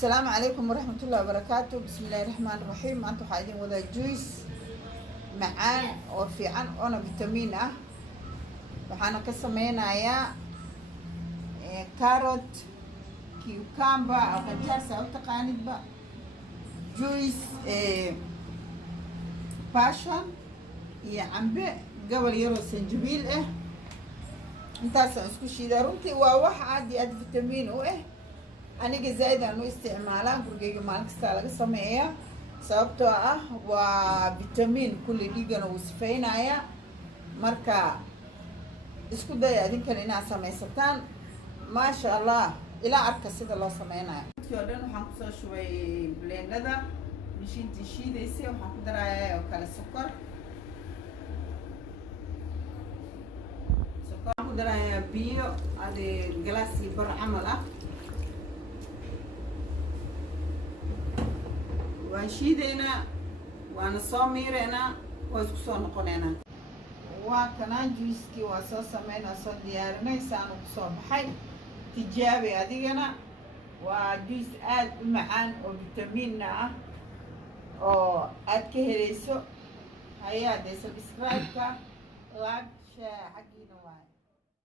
السلام عليكم ورحمة الله وبركاته. بسم الله الرحمن الرحيم. أنتم حايدين وذا جويس معان وفي عن أنا فيتامين وحنا كسمينا يا كاروت كيوكامبا أو كنتاسة أو تقانيد با جويس باشن يا عمبي قبل يرو سنجبيل انتاسة اسكو شيدا runtii waa wax aad iyo aad fitamiin u aniga zaid aan u isticmaalaa gurigeyga maalin kasta laga sameeyaa sababtoo ah waa vitamin kulli dhiigana uu sifeynaya marka isku day adinkana inaad samaysataan maasha Allah ilaa arka sida loo sameynayo oo dhan waxaan ku soo shubay blendada mishiintii shiidaysay waxaan ku darayaa oo kale sokor ku darayaa biyo ade galaasi bar camal ah waan shiideynaa waana soo miireynaa waa isku soo noqoneynaa waa kanaan juiskii waa soo sameynaa soo diyaarinay saan ugu soo baxay tijaabi adigana waa juice aad u macaan oo vitamiinna ah oo aad ka helayso hayaa dee subscribe-ka like share xaggiina waay